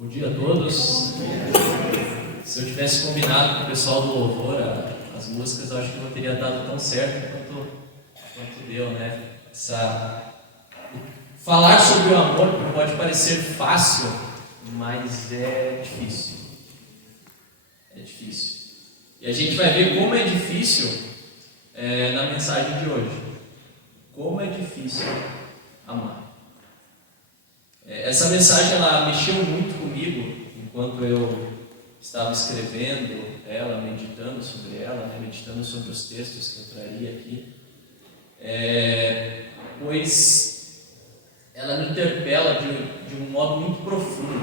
Bom dia a todos. Se eu tivesse combinado com o pessoal do louvor as músicas, eu acho que não teria dado tão certo quanto deu, né? Falar sobre o amor pode parecer fácil, mas é difícil. É difícil. E a gente vai ver como é difícil na mensagem de hoje. Como é difícil amar. Essa mensagem ela mexeu muito comigo enquanto eu estava escrevendo ela, meditando sobre ela, meditando sobre os textos que eu traria aqui, pois ela me interpela de um modo muito profundo,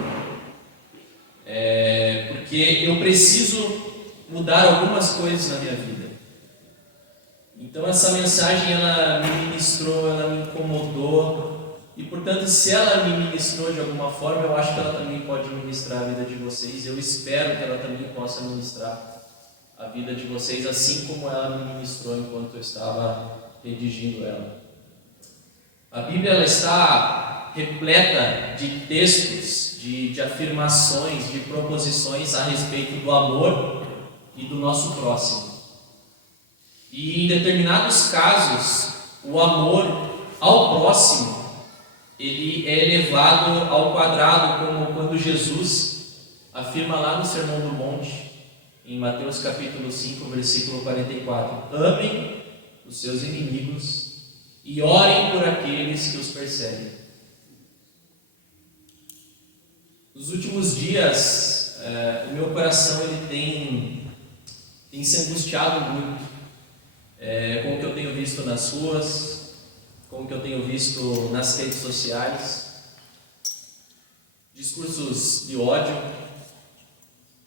porque eu preciso mudar algumas coisas na minha vida. Então essa mensagem ela me ministrou, ela me incomodou. E, portanto, se ela me ministrou de alguma forma, eu acho que ela também pode ministrar a vida de vocês. Eu espero que ela também possa ministrar a vida de vocês, assim como ela me ministrou enquanto eu estava redigindo ela. A Bíblia ela está repleta de textos, de afirmações, de proposições a respeito do amor e do nosso próximo. E, em determinados casos, o amor ao próximo ele é elevado ao quadrado, como quando Jesus afirma lá no Sermão do Monte, em Mateus capítulo 5, versículo 44: amem os seus inimigos e orem por aqueles que os perseguem. Nos últimos dias, o meu coração ele tem se angustiado muito com o que eu tenho visto nas ruas, com o que eu tenho visto nas redes sociais, discursos de ódio,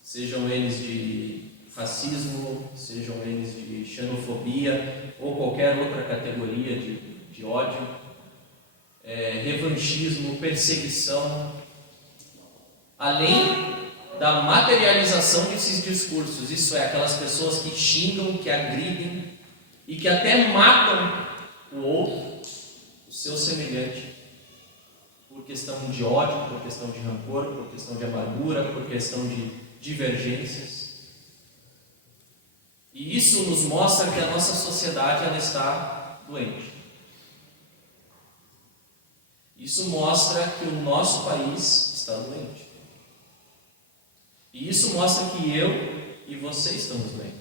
sejam eles de racismo, sejam eles de xenofobia ou qualquer outra categoria de ódio, revanchismo, perseguição, além da materialização desses discursos, isso é, aquelas pessoas que xingam, que agridem e que até matam o outro, o seu semelhante, por questão de ódio, por questão de rancor, por questão de amargura, por questão de divergências. E isso nos mostra que a nossa sociedade ela está doente. Isso mostra que o nosso país está doente. E isso mostra que eu e você estamos doentes.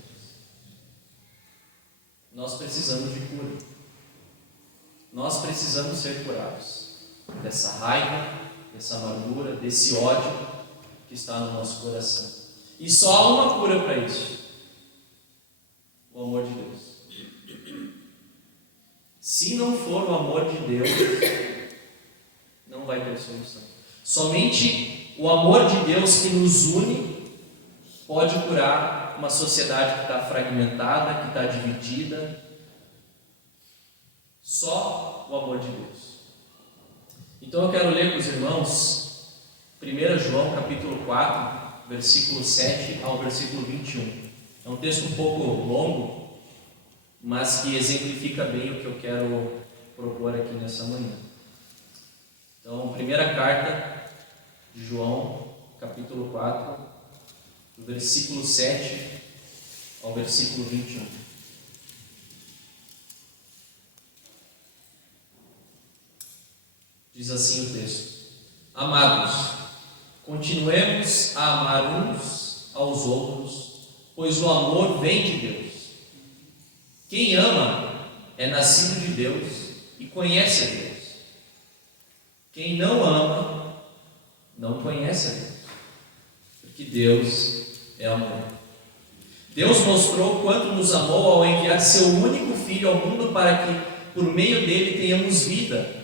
Nós precisamos de cura. Nós precisamos ser curados dessa raiva, dessa amargura, desse ódio que está no nosso coração. E só há uma cura para isso: o amor de Deus. Se não for o amor de Deus, não vai ter solução. Somente o amor de Deus que nos une pode curar uma sociedade que está fragmentada, que está dividida. Só o amor de Deus. Então eu quero ler com os irmãos 1 João capítulo 4, versículo 7 ao versículo 21. É um texto um pouco longo, mas que exemplifica bem o que eu quero propor aqui nessa manhã. Então, primeira carta de João, capítulo 4, do versículo 7 ao versículo 21. Diz assim o texto: amados, continuemos a amar uns aos outros, pois o amor vem de Deus. Quem ama é nascido de Deus e conhece a Deus. Quem não ama não conhece a Deus, porque Deus é amor. Deus mostrou quanto nos amou ao enviar seu único Filho ao mundo para que, por meio dele, tenhamos vida.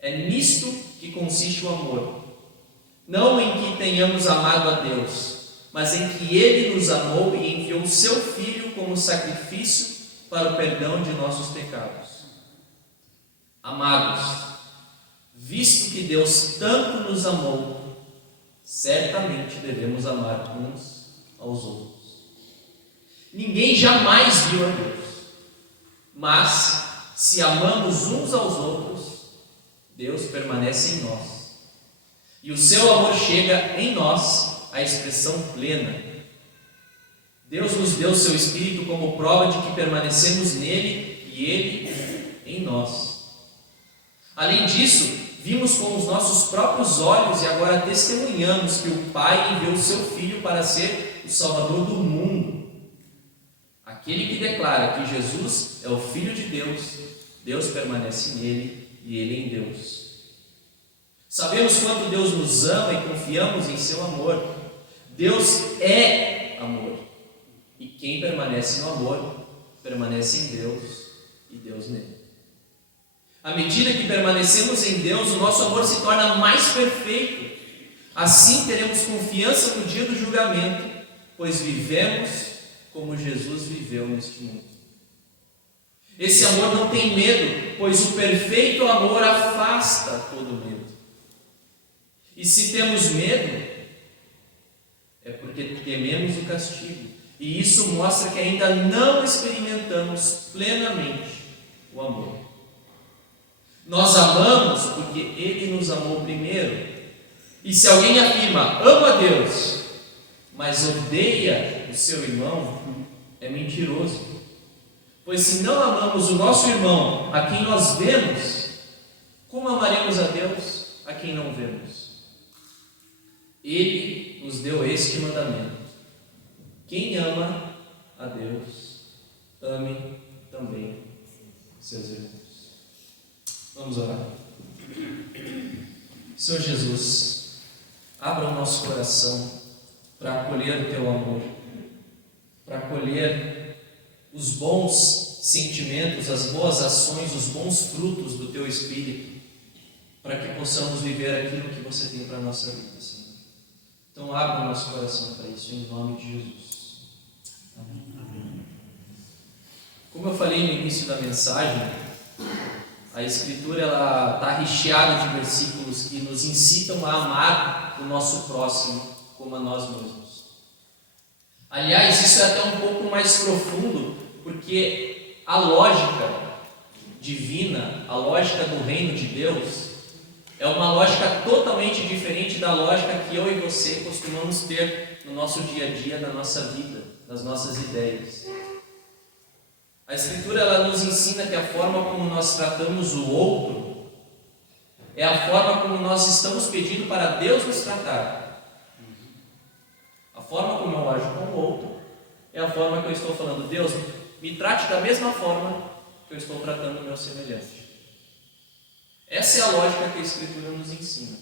É nisto que consiste o amor, não em que tenhamos amado a Deus, mas em que Ele nos amou e enviou o seu Filho como sacrifício para o perdão de nossos pecados. Amados, visto que Deus tanto nos amou, certamente devemos amar uns aos outros. Ninguém jamais viu a Deus, mas se amamos uns aos outros, Deus permanece em nós. E o seu amor chega em nós à expressão plena. Deus nos deu o seu Espírito como prova de que permanecemos nele e ele em nós. Além disso, vimos com os nossos próprios olhos e agora testemunhamos que o Pai enviou o seu Filho para ser o Salvador do mundo. Aquele que declara que Jesus é o Filho de Deus, Deus permanece nele e ele em Deus. Sabemos quanto Deus nos ama e confiamos em seu amor. Deus é amor. E quem permanece no amor, permanece em Deus e Deus nele. À medida que permanecemos em Deus, o nosso amor se torna mais perfeito. Assim teremos confiança no dia do julgamento, pois vivemos como Jesus viveu neste mundo. Esse amor não tem medo, pois o perfeito amor afasta todo medo. E se temos medo, é porque tememos o castigo. E isso mostra que ainda não experimentamos plenamente o amor. Nós amamos porque Ele nos amou primeiro. E se alguém afirma, amo a Deus, mas odeia o seu irmão, é mentiroso. Pois se não amamos o nosso irmão a quem nós vemos, como amaremos a Deus a quem não vemos? Ele nos deu este mandamento: quem ama a Deus, ame também seus irmãos. Vamos orar. Senhor Jesus, abra o nosso coração para acolher o Teu amor, para acolher os bons sentimentos, as boas ações, os bons frutos do Teu Espírito, para que possamos viver aquilo que Você tem para a nossa vida, Senhor. Então abra o nosso coração para isso, em nome de Jesus. Amém. Como eu falei no início da mensagem, a Escritura está recheada de versículos que nos incitam a amar o nosso próximo como a nós mesmos. Aliás, isso é até um pouco mais profundo, porque a lógica divina, a lógica do reino de Deus, é uma lógica totalmente diferente da lógica que eu e você costumamos ter no nosso dia a dia, na nossa vida, nas nossas ideias. A Escritura ela nos ensina que a forma como nós tratamos o outro é a forma como nós estamos pedindo para Deus nos tratar. A forma como eu ajo com o outro é a forma que eu estou falando: Deus, me trate da mesma forma que eu estou tratando o meu semelhante. Essa é a lógica que a Escritura nos ensina.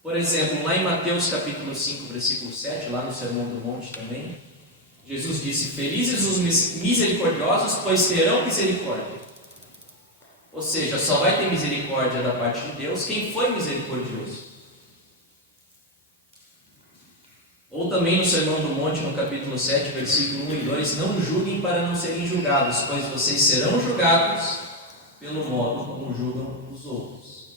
Por exemplo, lá em Mateus capítulo 5, versículo 7, lá no Sermão do Monte também, Jesus disse: felizes os misericordiosos, pois terão misericórdia. Ou seja, só vai ter misericórdia da parte de Deus quem foi misericordioso. Ou também no Sermão do Monte, no capítulo 7, versículo 1 e 2, não julguem para não serem julgados, pois vocês serão julgados pelo modo como julgam os outros.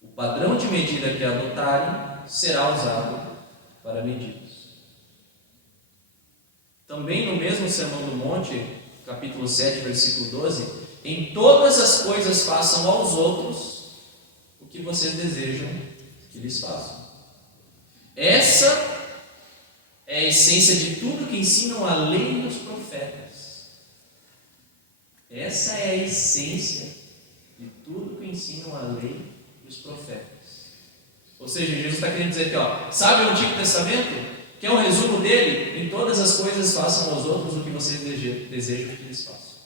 O padrão de medida que adotarem será usado para medidas. Também no mesmo Sermão do Monte, capítulo 7, versículo 12, em todas as coisas façam aos outros o que vocês desejam que lhes façam. Essa é a essência de tudo que ensinam a lei e os profetas. Essa é a essência de tudo que ensinam a lei e os profetas. Ou seja, Jesus está querendo dizer aqui, sabe o Antigo Testamento? Que é um resumo dele: em todas as coisas façam aos outros o que vocês desejam que eles façam.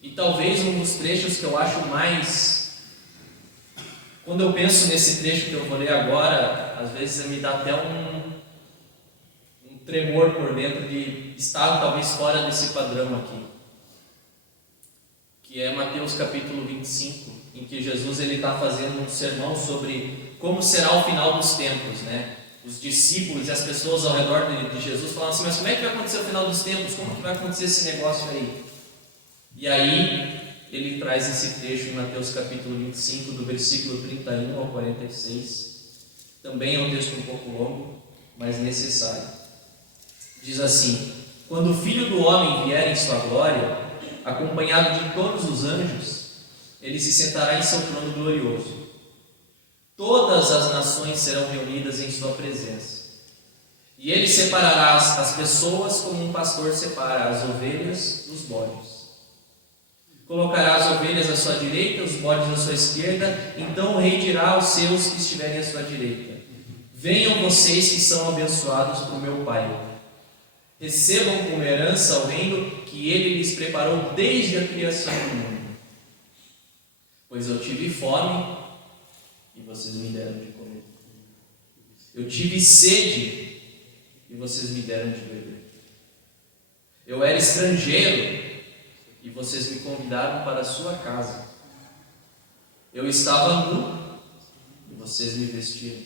E talvez um dos trechos que eu acho mais... Quando eu penso nesse trecho que eu vou ler agora, às vezes me dá até um tremor por dentro de estar talvez fora desse padrão aqui. Que é Mateus capítulo 25, em que Jesus está fazendo um sermão sobre como será o final dos tempos, né? Os discípulos e as pessoas ao redor de Jesus falam assim: mas como é que vai acontecer o final dos tempos? Como que vai acontecer esse negócio aí? E aí ele traz esse trecho em Mateus capítulo 25, do versículo 31 ao 46. Também é um texto um pouco longo, mas necessário. Diz assim: quando o Filho do Homem vier em sua glória, acompanhado de todos os anjos, ele se sentará em seu trono glorioso. Todas as nações serão reunidas em sua presença. E ele separará as pessoas como um pastor separa as ovelhas dos bodes. Colocará as ovelhas à sua direita, os bodes à sua esquerda. Então o rei dirá aos seus que estiverem à sua direita: venham vocês que são abençoados por meu Pai. Recebam como herança o reino que ele lhes preparou desde a criação do mundo. Pois eu tive fome e vocês me deram de comer. Eu tive sede e vocês me deram de beber. Eu era estrangeiro e vocês me convidaram para a sua casa. Eu estava nu e vocês me vestiram.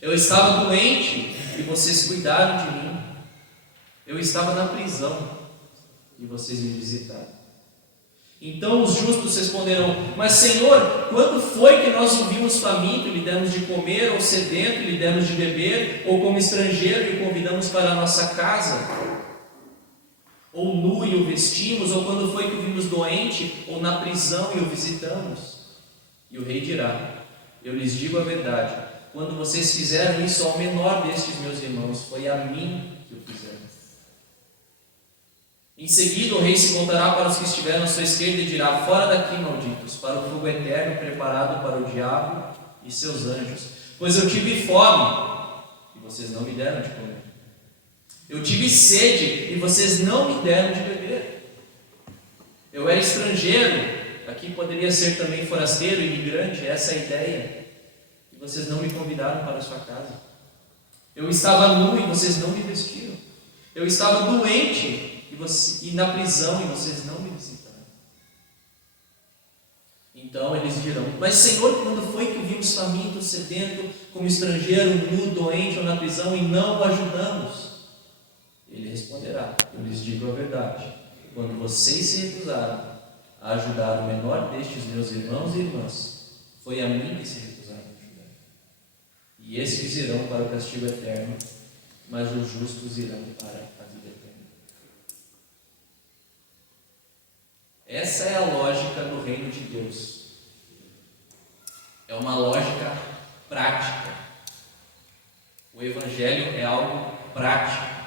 Eu estava doente e vocês cuidaram de mim. Eu estava na prisão e vocês me visitaram. Então os justos responderão: mas Senhor, quando foi que nós o vimos faminto e lhe demos de comer, ou sedento e lhe demos de beber, ou como estrangeiro e o convidamos para a nossa casa? Ou nu e o vestimos, ou quando foi que o vimos doente, ou na prisão e o visitamos? E o rei dirá: eu lhes digo a verdade, quando vocês fizeram isso ao menor destes meus irmãos, foi a mim que o fizeram. Em seguida o rei se voltará para os que estiveram à sua esquerda e dirá: fora daqui, malditos, para o fogo eterno preparado para o diabo e seus anjos. Pois eu tive fome e vocês não me deram de comer. Eu tive sede e vocês não me deram de beber. Eu era estrangeiro, aqui poderia ser também forasteiro, imigrante, essa é a ideia, e vocês não me convidaram para a sua casa. Eu estava nu e vocês não me vestiram. Eu estava doente e na prisão e vocês não me visitaram. Então eles dirão: mas Senhor, quando foi que o vimos faminto, sedento, como estrangeiro, nu, doente ou na prisão e não o ajudamos? Ele responderá: eu lhes digo a verdade, quando vocês se recusaram a ajudar o menor destes meus irmãos e irmãs, foi a mim que se recusaram a ajudar. E esses irão para o castigo eterno, mas os justos irão para a vida eterna. Essa é a lógica do reino de Deus. É uma lógica prática. O Evangelho é algo prático.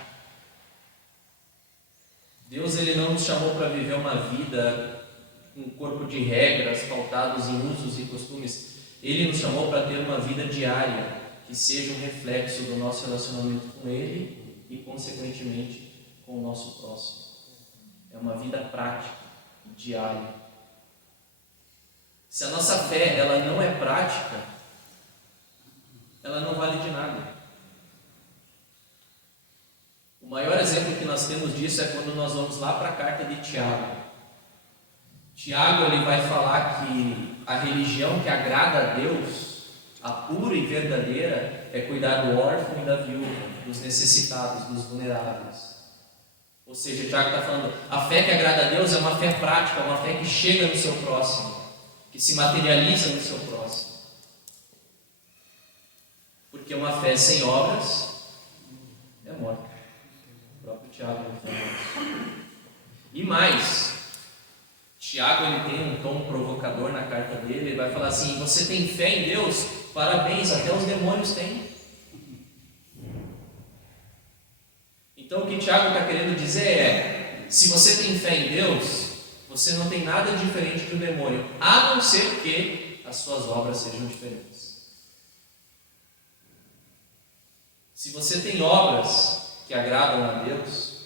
Deus, ele não nos chamou para viver uma vida com um corpo de regras pautados em usos e costumes. Ele nos chamou para ter uma vida diária que seja um reflexo do nosso relacionamento com Ele e, consequentemente, com o nosso próximo. É uma vida prática, diária. Se a nossa fé ela não é prática, ela não vale de nada. O maior exemplo que nós temos disso é quando nós vamos lá para a carta de Tiago. Tiago ele vai falar que a religião que agrada a Deus, a pura e verdadeira, é cuidar do órfão e da viúva, dos necessitados, dos vulneráveis. Ou seja, Tiago está falando, a fé que agrada a Deus é uma fé prática, uma fé que chega no seu próximo, que se materializa no seu próximo. Porque uma fé sem obras é morta. O próprio Tiago ele fala isso. E mais, Tiago ele tem um tom provocador na carta dele, ele vai falar assim: você tem fé em Deus? Parabéns, até os demônios têm. Então o que Tiago está querendo dizer é: se você tem fé em Deus, você não tem nada diferente de um demônio, a não ser que as suas obras sejam diferentes. Se você tem obras que agradam a Deus,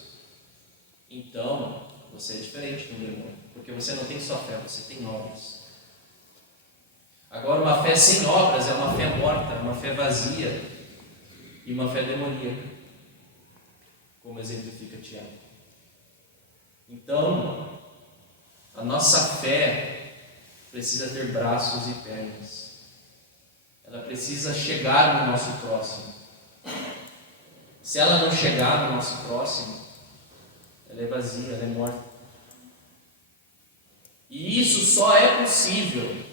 então você é diferente de um demônio, porque você não tem só fé, você tem obras. Agora, uma fé sem obras é uma fé morta, uma fé vazia e uma fé demoníaca, como exemplifica Tiago. Então, a nossa fé precisa ter braços e pernas. Ela precisa chegar no nosso próximo. Se ela não chegar no nosso próximo, ela é vazia, ela é morta. E isso só é possível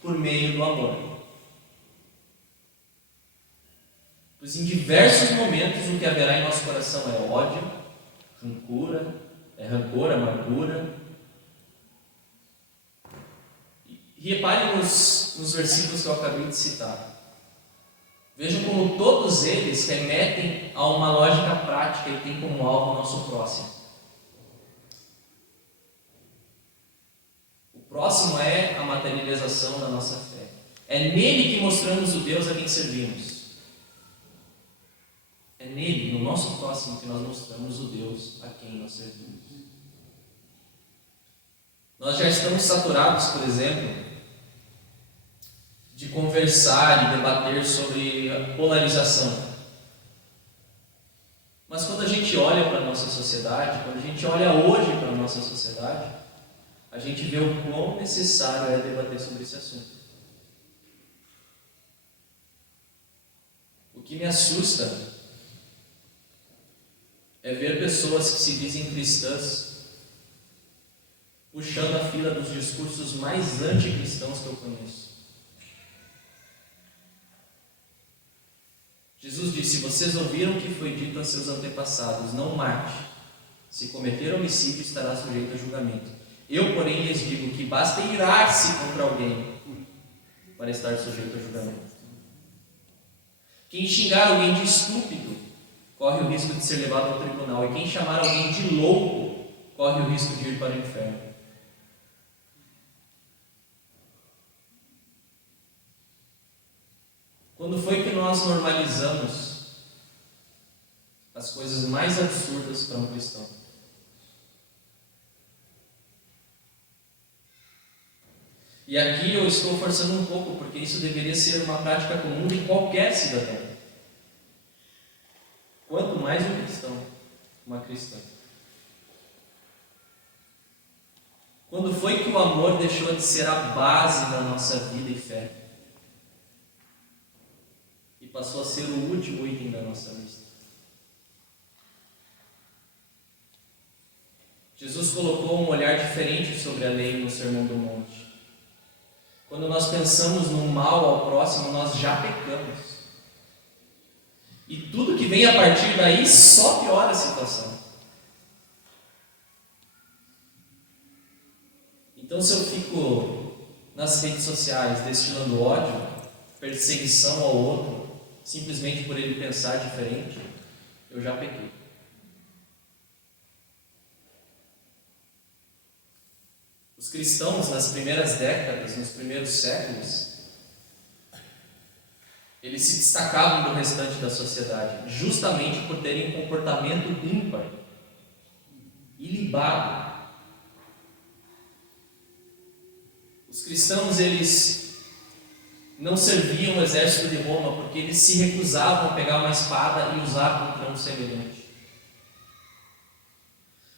por meio do amor. Pois em diversos momentos o que haverá em nosso coração é ódio, rancor, amargura, E repare nos versículos que eu acabei de citar. Vejam como todos eles remetem a uma lógica prática e tem como alvo o nosso próximo. O próximo é a materialização da nossa fé. É nele que mostramos o Deus a quem servimos. É nele, no nosso próximo, que nós mostramos o Deus a quem nós servimos. Nós já estamos saturados, por exemplo, de conversar e debater sobre a polarização. Mas quando a gente olha para a nossa sociedade, quando a gente olha hoje para a nossa sociedade, a gente vê o quão necessário é debater sobre esse assunto. O que me assusta é ver pessoas que se dizem cristãs puxando a fila dos discursos mais anticristãos que eu conheço. Jesus disse: vocês ouviram o que foi dito a seus antepassados, não mate. Se cometer homicídio, estará sujeito a julgamento. Eu, porém, lhes digo que basta irar-se contra alguém para estar sujeito a julgamento. Quem xingar alguém de estúpido corre o risco de ser levado ao tribunal, e quem chamar alguém de louco corre o risco de ir para o inferno. Quando foi que nós normalizamos as coisas mais absurdas para um cristão? E aqui eu estou forçando um pouco, porque isso deveria ser uma prática comum de qualquer cidadão. Quanto mais um cristão, uma cristã. Quando foi que o amor deixou de ser a base da nossa vida e fé? E passou a ser o último item da nossa lista. Jesus colocou um olhar diferente sobre a lei no Sermão do Monte. Quando nós pensamos no mal ao próximo, nós já pecamos. E tudo que vem a partir daí só piora a situação. Então, se eu fico nas redes sociais destilando ódio, perseguição ao outro, simplesmente por ele pensar diferente, eu já pequei. Os cristãos, nas primeiras décadas, nos primeiros séculos, eles se destacavam do restante da sociedade, justamente por terem um comportamento ímpar, ilibado. Os cristãos, eles não serviam o exército de Roma porque eles se recusavam a pegar uma espada e usar contra um semelhante.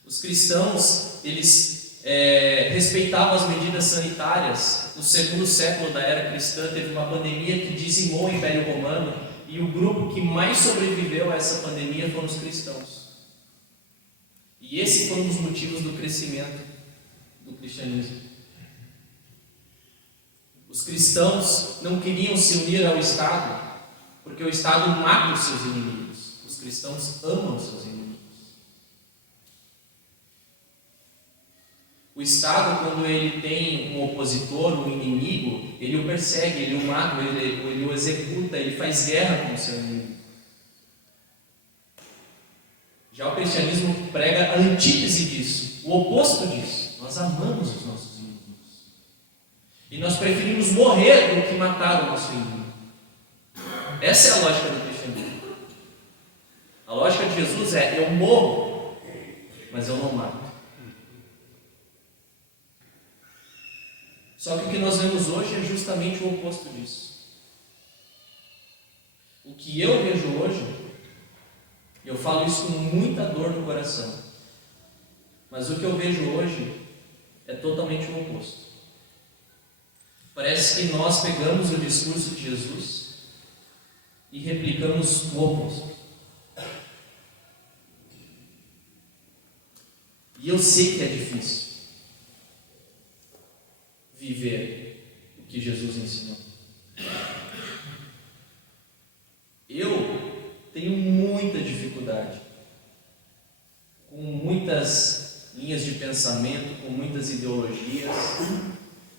Os cristãos, eles respeitavam as medidas sanitárias. No segundo século da era cristã teve uma pandemia que dizimou o Império Romano, e o grupo que mais sobreviveu a essa pandemia foram os cristãos. E esse foi um dos motivos do crescimento do cristianismo. Os cristãos não queriam se unir ao Estado, porque o Estado mata os seus inimigos. Os cristãos amam os seus inimigos. O Estado, quando ele tem um opositor, um inimigo, ele o persegue, ele o mata, ele o executa, ele faz guerra com o seu inimigo. Já o cristianismo prega a antítese disso, o oposto disso. Nós amamos os nossos inimigos. E nós preferimos morrer do que matar o nosso inimigo. Essa é a lógica do cristianismo. A lógica de Jesus é: eu morro, mas eu não mato. Só que o que nós vemos hoje é justamente o oposto disso. O que eu vejo hoje, e eu falo isso com muita dor no coração, mas o que eu vejo hoje é totalmente o oposto. Parece que nós pegamos o discurso de Jesus e replicamos o oposto. E eu sei que é difícil viver o que Jesus ensinou. Eu tenho muita dificuldade com muitas linhas de pensamento, com muitas ideologias,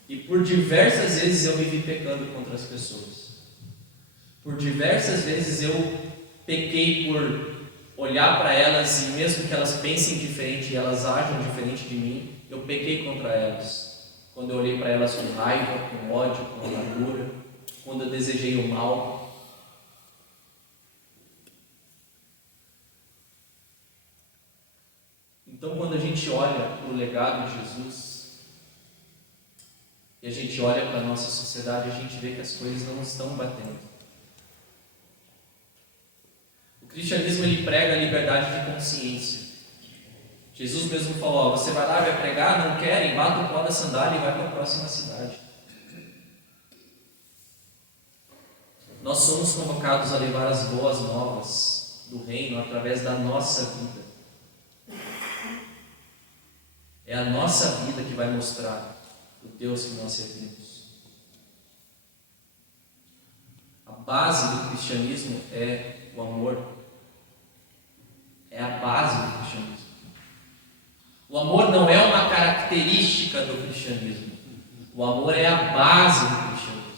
e por diversas vezes eu me vi pecando contra as pessoas. Por diversas vezes eu pequei por olhar para elas e mesmo que elas pensem diferente e elas ajam diferente de mim, eu pequei contra elas. Quando eu olhei para elas com raiva, com ódio, com amargura, quando eu desejei o mal. Então, quando a gente olha para o legado de Jesus e a gente olha para a nossa sociedade, a gente vê que as coisas não estão batendo. O cristianismo, ele prega a liberdade de consciência. Jesus mesmo falou: você vai lá, vai pregar, não querem, bata o pó da sandália e vai para a próxima cidade. Nós somos convocados a levar as boas novas do reino através da nossa vida. É a nossa vida que vai mostrar o Deus que nós servimos. A base do cristianismo é o amor. É a base do cristianismo. O amor não é uma característica do cristianismo. O amor é a base do cristianismo.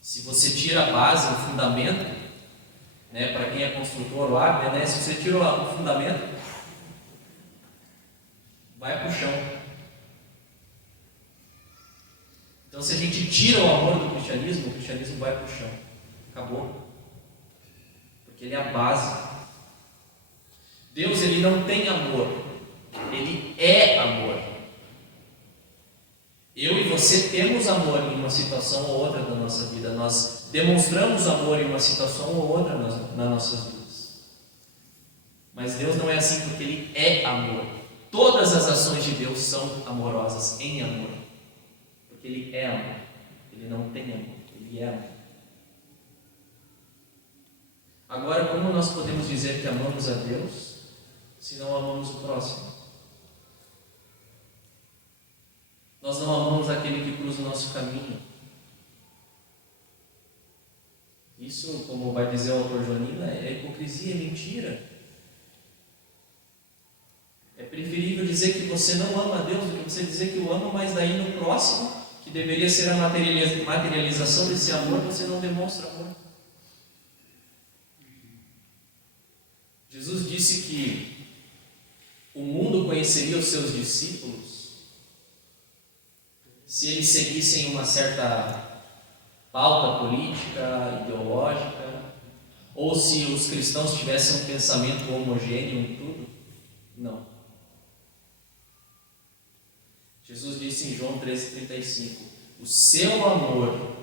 Se você tira a base, o fundamento, né, para quem é construtor, o Abner, né, se você tira o fundamento, vai para o chão. Então, se a gente tira o amor do cristianismo, o cristianismo vai para o chão. Acabou. Porque ele é a base. Deus, ele não tem amor. Ele é amor. Eu e você temos amor em uma situação ou outra da nossa vida. Nós demonstramos amor em uma situação ou outra nas nossas vidas. Mas Deus não é assim, porque ele é amor. Todas as ações de Deus são amorosas, em amor. Porque ele é amor. Ele não tem amor, ele é amor. Agora, como nós podemos dizer que amamos a Deus se não amamos o próximo? Nós não amamos aquele que cruza o nosso caminho. Isso, como vai dizer o autor Joanina, é hipocrisia, é mentira. É preferível dizer que você não ama a Deus do que você dizer que o ama, mas daí no próximo, que deveria ser a materialização desse amor, você não demonstra amor. Jesus disse que o mundo conheceria os seus discípulos se eles seguissem uma certa pauta política, ideológica, ou se os cristãos tivessem um pensamento homogêneo em tudo. Não. Jesus disse em João 13,35: o seu amor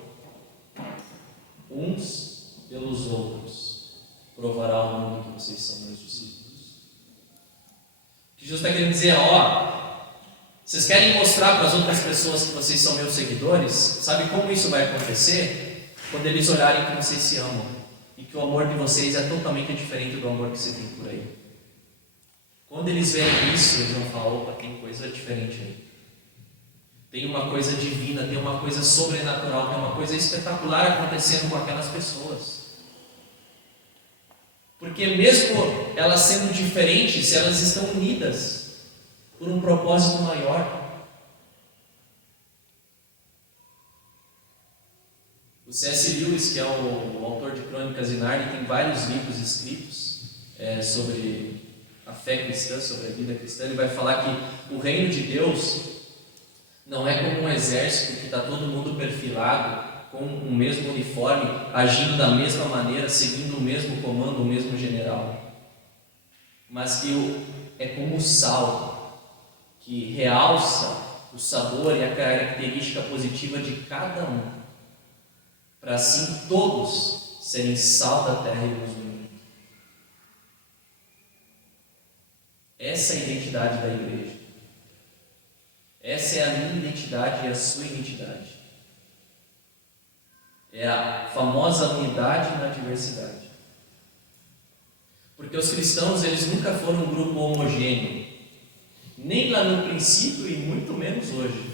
uns pelos outros provará ao mundo que vocês são meus discípulos. O que Jesus está querendo dizer é: vocês querem mostrar para as outras pessoas que vocês são meus seguidores? Sabe como isso vai acontecer? Quando eles olharem que vocês se amam e que o amor de vocês é totalmente diferente do amor que você tem por aí. Quando eles verem isso, eles vão falar: opa, tem coisa diferente aí. Tem uma coisa divina, tem uma coisa sobrenatural, tem uma coisa espetacular acontecendo com aquelas pessoas. Porque mesmo elas sendo diferentes, elas estão unidas por um propósito maior. O C.S. Lewis, que é o autor de Crônicas de Nárnia, tem vários livros escritos sobre a fé cristã, sobre a vida cristã. Ele vai falar que o reino de Deus não é como um exército que está todo mundo perfilado, com o mesmo uniforme, agindo da mesma maneira, seguindo o mesmo comando, o mesmo general. Mas que é como o sal, que realça o sabor e a característica positiva de cada um, para assim todos serem sal da terra e luz do mundo. Essa é a identidade da igreja. Essa é a minha identidade e a sua identidade. É a famosa unidade na diversidade. Porque os cristãos, eles nunca foram um grupo homogêneo. Nem lá no princípio e muito menos hoje.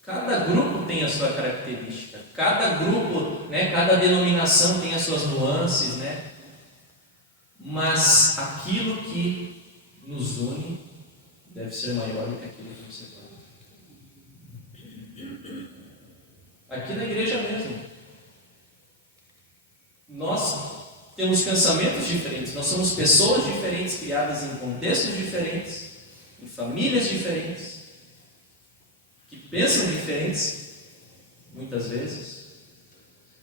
Cada grupo tem a sua característica. Cada grupo, cada denominação tem as suas nuances, Mas aquilo que nos une deve ser maior do que aquilo que nos separa. Aqui na igreja mesmo, nós temos pensamentos diferentes, nós somos pessoas diferentes, criadas em contextos diferentes, em famílias diferentes, que pensam diferentes, muitas vezes.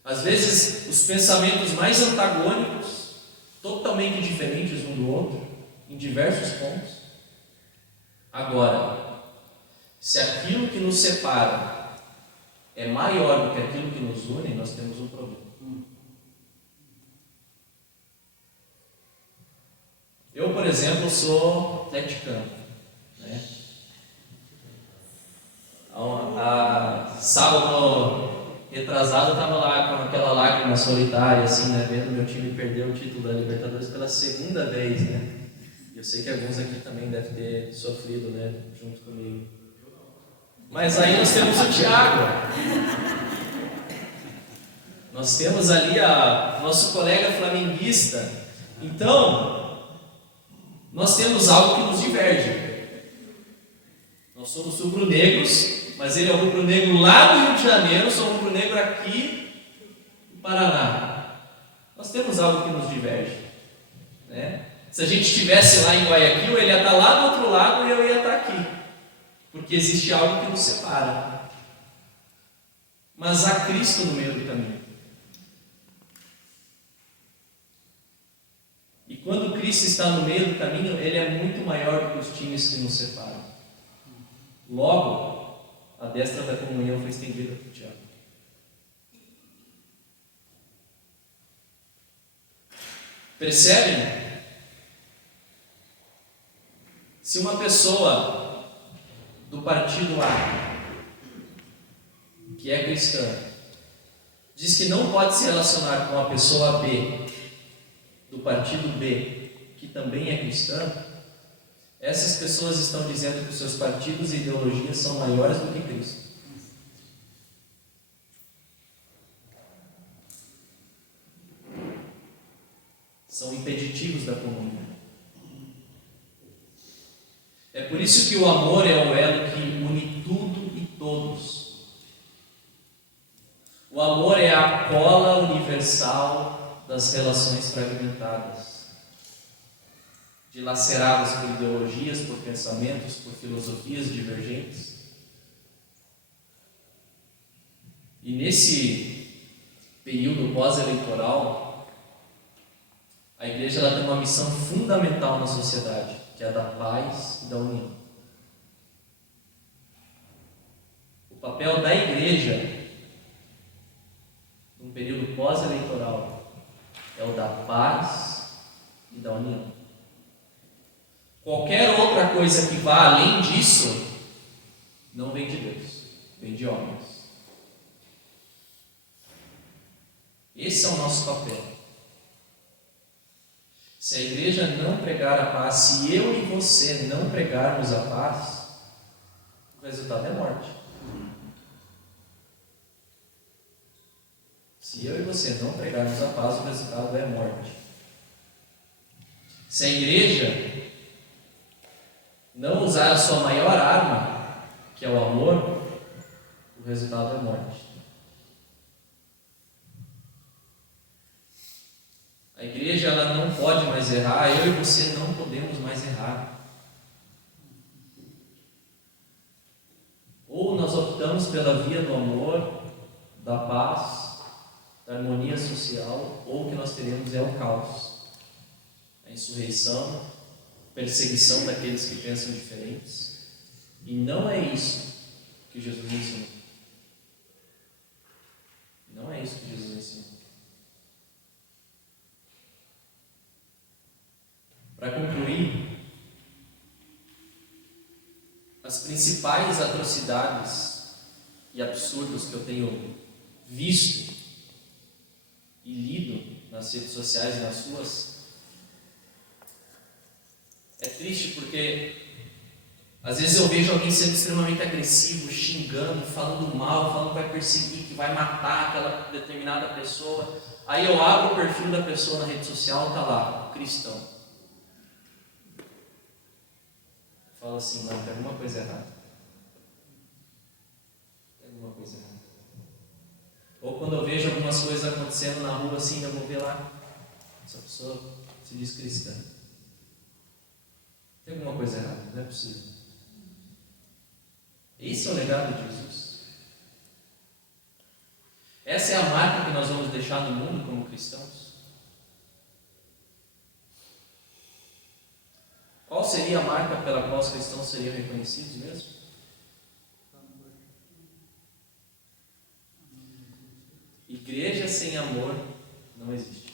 Às vezes, os pensamentos mais antagônicos, totalmente diferentes um do outro, em diversos pontos. Agora, se aquilo que nos separa é maior do que aquilo que nos une, nós temos um problema. Eu, por exemplo, sou atleticano, né? Sábado retrasado eu estava lá com aquela lágrima solitária, assim, né? Vendo meu time perder o título da Libertadores pela segunda vez, né? Eu sei que alguns aqui também devem ter sofrido, né? Junto comigo. Mas aí nós temos o Thiago. Nós temos ali nosso colega flamenguista. Então, nós temos algo que nos diverge. Nós somos rubro-negros, mas ele é o rubro-negro lá do Rio de Janeiro, eu sou o rubro-negro aqui no Paraná. Nós temos algo que nos diverge, né? Se a gente estivesse lá em Guayaquil, ele ia estar lá do outro lado e eu ia estar aqui, porque existe algo que nos separa. Mas há Cristo no meio do caminho. E quando Cristo está no meio do caminho, Ele é muito maior do que os times que nos separam. Logo, a destra da comunhão foi estendida para o Tiago. Percebem? Se uma pessoa do partido A, que é cristã, diz que não pode se relacionar com a pessoa B, do partido B, que também é cristã, essas pessoas estão dizendo que os seus partidos e ideologias são maiores do que Cristo. São impeditivos da comunhão. É por isso que o amor é o elo que une tudo e todos. O amor é a cola universal das relações fragmentadas, dilaceradas por ideologias, por pensamentos, por filosofias divergentes. E nesse período pós-eleitoral, a igreja ela tem uma missão fundamental na sociedade, que é a da paz e da união. O papel da igreja, num período pós-eleitoral, é o da paz e da união. Qualquer outra coisa que vá além disso, não vem de Deus, vem de homens. Esse é o nosso papel. Se a igreja não pregar a paz, se eu e você não pregarmos a paz, o resultado é morte. Se eu e você não pregarmos a paz, o resultado é morte. Se a igreja não usar a sua maior arma, que é o amor, o resultado é morte. A igreja ela não pode mais errar, eu e você não podemos mais errar. Ou nós optamos pela via do amor, da paz, da harmonia social, ou o que nós teremos é o caos, a insurreição, a perseguição daqueles que pensam diferentes. E não é isso que Jesus ensinou. Não é isso que Jesus ensinou. Para concluir, as principais atrocidades e absurdos que eu tenho visto e lido nas redes sociais e nas suas, é triste porque às vezes eu vejo alguém sendo extremamente agressivo, xingando, falando mal, falando que vai perseguir, que vai matar aquela determinada pessoa. Aí eu abro o perfil da pessoa na rede social e está lá, cristão. Fala falo assim, não, tem alguma coisa errada. Tem alguma coisa errada. Ou quando eu vejo algumas coisas acontecendo na rua assim, eu vou ver lá, essa pessoa se diz cristã. Tem alguma coisa errada, não é possível. Esse é o legado de Jesus. Essa é a marca que nós vamos deixar no mundo como cristãos. Qual seria a marca pela qual os cristãos seriam reconhecidos mesmo? Igreja sem amor não existe.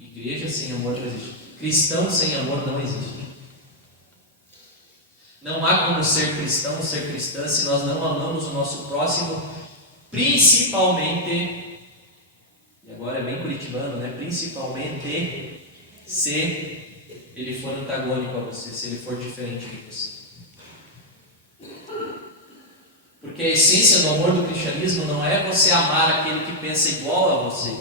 Igreja sem amor não existe. Cristão sem amor não existe. Não há como ser cristão, ser cristã, se nós não amamos o nosso próximo, principalmente, e agora é bem curitibano, né? Principalmente se ele for antagônico a você, se ele for diferente de você. Porque a essência do amor do cristianismo não é você amar aquele que pensa igual a você,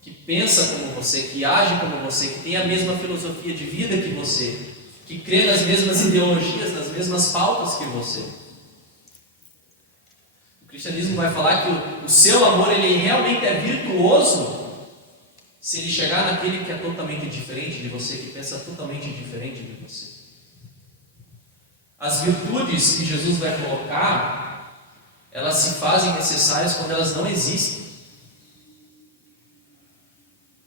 que pensa como você, que age como você, que tem a mesma filosofia de vida que você, que crê nas mesmas ideologias, nas mesmas pautas que você. O cristianismo vai falar que o seu amor ele realmente é virtuoso se ele chegar naquele que é totalmente diferente de você, que pensa totalmente diferente de você. As virtudes que Jesus vai colocar, elas se fazem necessárias quando elas não existem.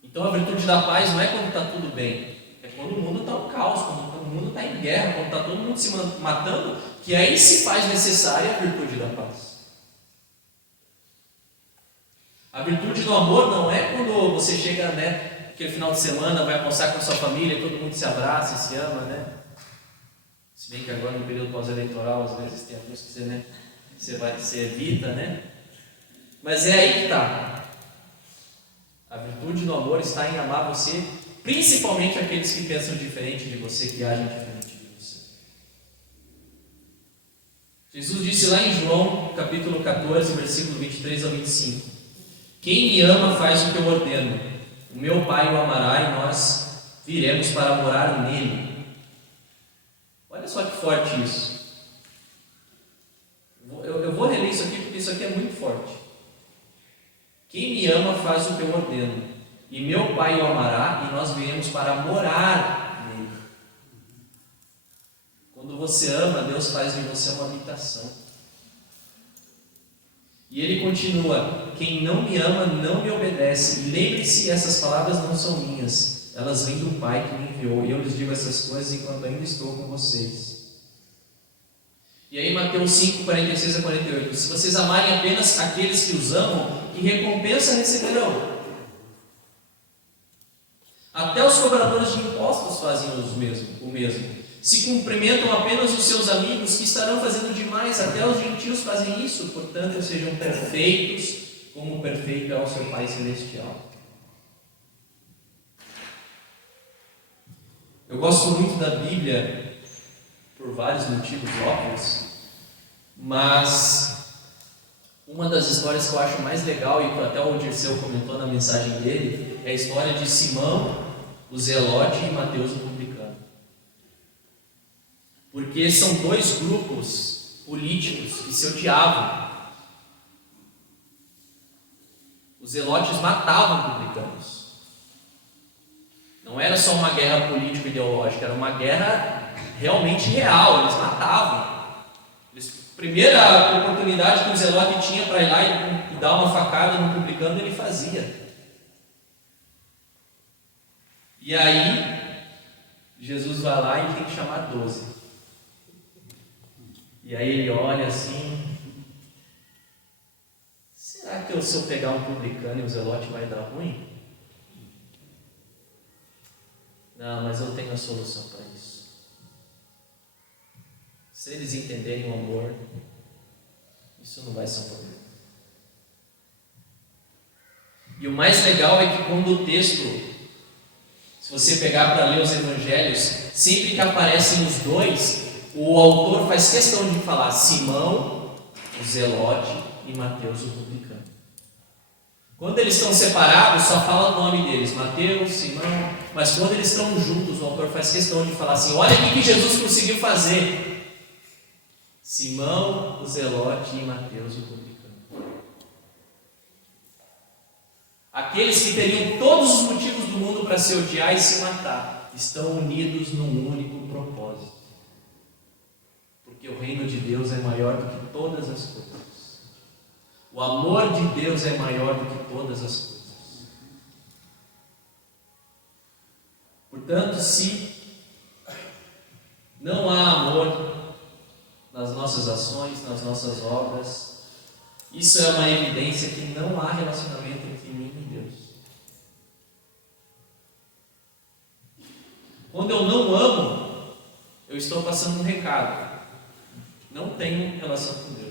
Então a virtude da paz não é quando está tudo bem, é quando o mundo está um caos, quando o mundo está em guerra, quando está todo mundo se matando, que aí se faz necessária a virtude da paz. A virtude do amor não é quando você chega, né, aquele final de semana, vai almoçar com a sua família, todo mundo se abraça e se ama, né? Se bem que agora no período pós-eleitoral, às vezes tem alguns que você evita, né? Mas é aí que está. A virtude do amor está em amar você, principalmente aqueles que pensam diferente de você, que agem diferente de você. Jesus disse lá em João, capítulo 14, versículo 23 ao 25: Quem me ama faz o que eu ordeno. O meu Pai o amará e nós viremos para morar nele. Olha só que forte isso. Eu vou reler isso aqui porque isso aqui é muito forte. Quem me ama faz o que eu ordeno, e meu Pai o amará, e nós viremos para morar nele. Quando você ama, Deus faz de você uma habitação. E ele continua: quem não me ama não me obedece. E lembre-se, essas palavras não são minhas, elas vêm do Pai que me enviou. E eu lhes digo essas coisas enquanto ainda estou com vocês. E aí Mateus 5, 46 a 48: se vocês amarem apenas aqueles que os amam, que recompensa receberão? Até os cobradores de impostos fazem o mesmo. Se cumprimentam apenas os seus amigos, que estarão fazendo demais. Até os gentios fazem isso. Portanto, sejam perfeitos, como perfeito é o seu Pai Celestial. Eu gosto muito da Bíblia por vários motivos óbvios, mas uma das histórias que eu acho mais legal, e que até o Dirceu comentou na mensagem dele, é a história de Simão, o Zelote, e Mateus, o publicano. Porque são dois grupos políticos que se odiavam. Os zelotes matavam publicanos. Não era só uma guerra político-ideológica, era uma guerra realmente real. Eles matavam. Primeira oportunidade que o zelote tinha para ir lá e dar uma facada no publicano, ele fazia. E aí, Jesus vai lá e tem que chamar 12. E aí ele olha assim: será que se eu pegar um publicano e um zelote vai dar ruim? Não, mas eu tenho a solução para isso. Se eles entenderem o amor, isso não vai ser um problema. E o mais legal é que quando o texto, se você pegar para ler os evangelhos, sempre que aparecem os dois, o autor faz questão de falar Simão, o zelote, e Mateus, o publicano. Quando eles estão separados, só fala o nome deles, Mateus, Simão. Mas quando eles estão juntos, o autor faz questão de falar assim: olha o que Jesus conseguiu fazer. Simão, o Zelote, e Mateus, o publicano. Aqueles que teriam todos os motivos do mundo para se odiar e se matar, estão unidos num único propósito. Porque o reino de Deus é maior do que todas as coisas. O amor de Deus é maior do que todas as coisas. Portanto, se não há amor nas nossas ações, nas nossas obras, isso é uma evidência que não há relacionamento entre mim e Deus. Quando eu não amo, eu estou passando um recado. Não tenho relação com Deus.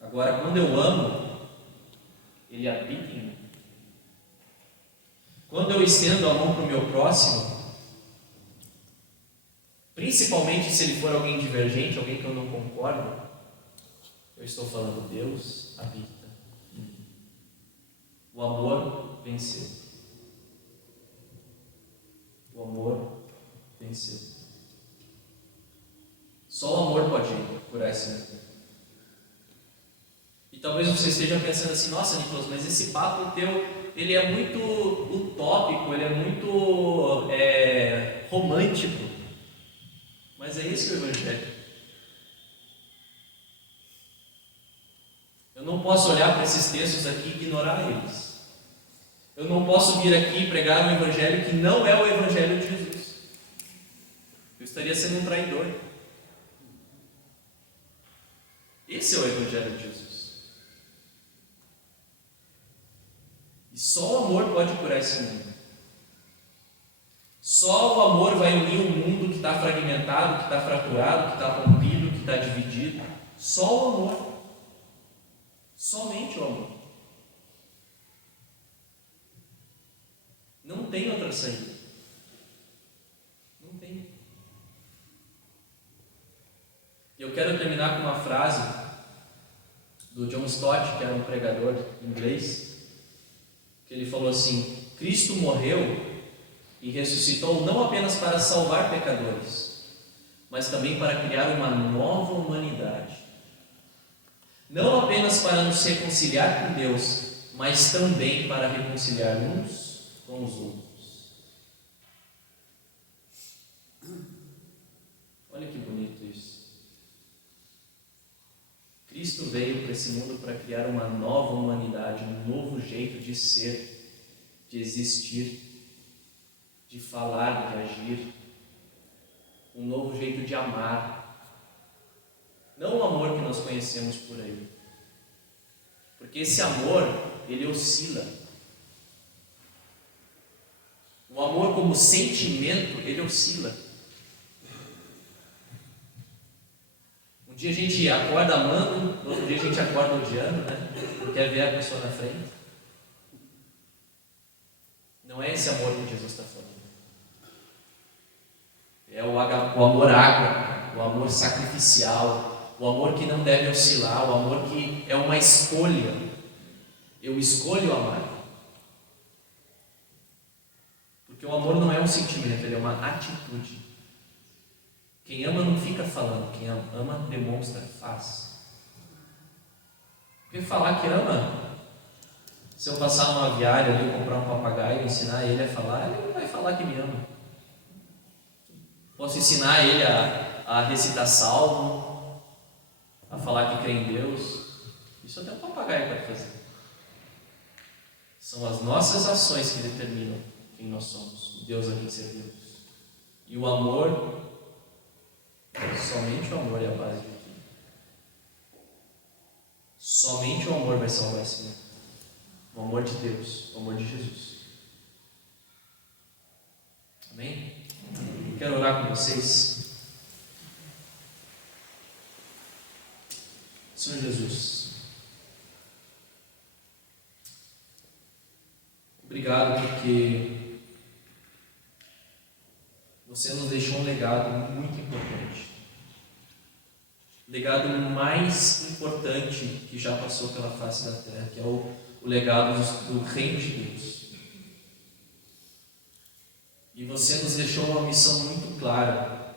Agora, quando eu amo, Ele habita em mim. Quando eu estendo a mão para o meu próximo, principalmente se ele for alguém divergente, alguém que eu não concordo, eu estou falando: Deus habita em mim. O amor venceu. O amor venceu. Só o amor pode curar esse mundo. E talvez você esteja pensando assim: nossa, Nicolas, mas esse papo teu, ele é muito utópico, ele é muito romântico. Mas é isso o Evangelho. Eu não posso olhar para esses textos aqui e ignorar eles. Eu não posso vir aqui e pregar um Evangelho que não é o Evangelho de Jesus. Eu estaria sendo um traidor. Esse é o Evangelho de Jesus. E só o amor pode curar esse mundo. Só o amor vai unir um mundo que está fragmentado, que está fraturado, que está rompido, que está dividido. Só o amor. Somente o amor. Não tem outra saída. Não tem. Eu quero terminar com uma frase do John Stott, que era um pregador inglês, que ele falou assim: Cristo morreu e ressuscitou não apenas para salvar pecadores, mas também para criar uma nova humanidade. Não apenas para nos reconciliar com Deus, mas também para reconciliar uns com os outros. Olha que bonito isso. Cristo veio para esse mundo para criar uma nova humanidade, um novo jeito de ser, de existir, de falar, de agir, um novo jeito de amar. Não o amor que nós conhecemos por aí. Porque esse amor, ele oscila. O amor como sentimento, ele oscila. Um dia a gente acorda amando, no outro dia a gente acorda odiando, né? Quer ver a pessoa na frente. Não é esse amor que Jesus está falando. É o amor água, o amor sacrificial, o amor que não deve oscilar, o amor que é uma escolha. Eu escolho amar. Porque o amor não é um sentimento, ele é uma atitude. Quem ama não fica falando, quem ama demonstra, faz. Porque falar que ama, se eu passar numa aviária ali, eu comprar um papagaio e ensinar ele a falar, ele não vai falar que me ama. Posso ensinar ele a recitar salmo, a falar que crê em Deus. Isso até um papagaio pode fazer. São as nossas ações que determinam quem nós somos, o Deus a quem servimos. E o amor, somente o amor é a base de tudo. Somente o amor vai salvar esse mundo. O amor de Deus, o amor de Jesus. Amém? Quero orar com vocês. Senhor Jesus, obrigado porque você nos deixou um legado muito importante. legado mais importante que já passou pela face da terra, que é o legado do reino de Deus. E você nos deixou uma missão muito clara.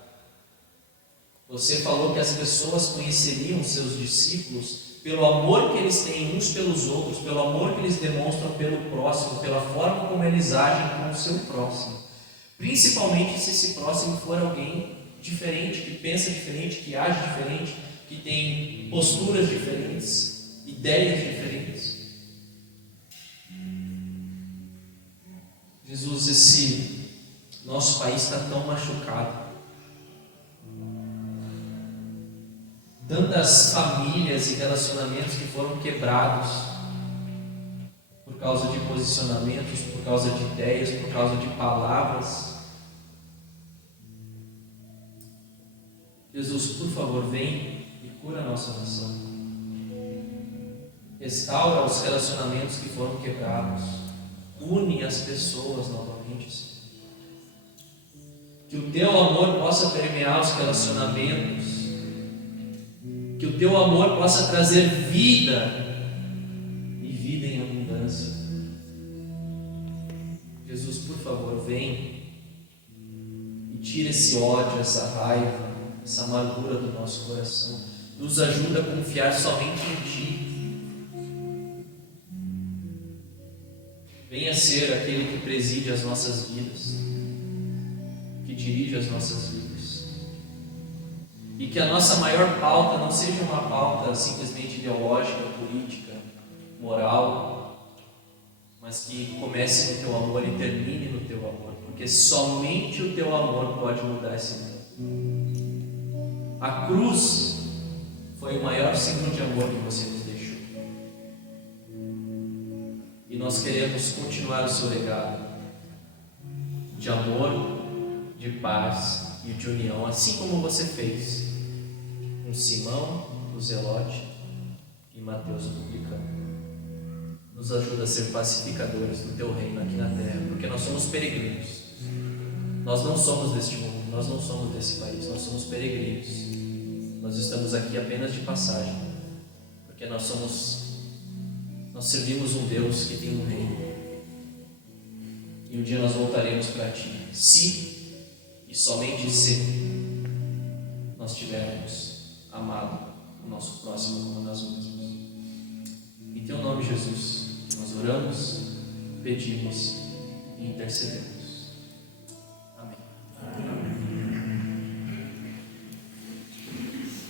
Você falou que as pessoas conheceriam seus discípulos pelo amor que eles têm uns pelos outros, pelo amor que eles demonstram pelo próximo, pela forma como eles agem com o seu próximo. Principalmente se esse próximo for alguém diferente, que pensa diferente, que age diferente, que tem posturas diferentes, ideias diferentes. Jesus, esse nosso país está tão machucado. Tantas famílias e relacionamentos que foram quebrados por causa de posicionamentos, por causa de ideias, por causa de palavras. Jesus, por favor, vem e cura a nossa nação. Restaura os relacionamentos que foram quebrados. Une as pessoas novamente, Senhor. Que o teu amor possa permear os relacionamentos. Que o teu amor possa trazer vida e vida em abundância. Jesus, por favor, vem e tira esse ódio, essa raiva, essa amargura do nosso coração. Nos ajuda a confiar somente em Ti. Venha ser aquele que preside as nossas vidas, que dirige as nossas vidas. E que a nossa maior pauta não seja uma pauta simplesmente ideológica, política, moral, mas que comece no Teu amor e termine no Teu amor, porque somente o Teu amor pode mudar esse mundo. A cruz foi o maior símbolo de amor que Você nos deixou. E nós queremos continuar o Seu legado de amor, de paz e de união, assim como Você fez com Simão, o Zelote e Mateus, o publicano. Nos ajuda a ser pacificadores do Teu reino aqui na terra, porque nós somos peregrinos. Nós não somos deste mundo, nós não somos desse país, nós somos peregrinos. Nós estamos aqui apenas de passagem, porque nós servimos um Deus que tem um reino. E um dia nós voltaremos para Ti, se e somente se nós tivermos amado o nosso próximo como nós mesmos. Em Teu nome, Jesus, nós oramos, pedimos e intercedemos.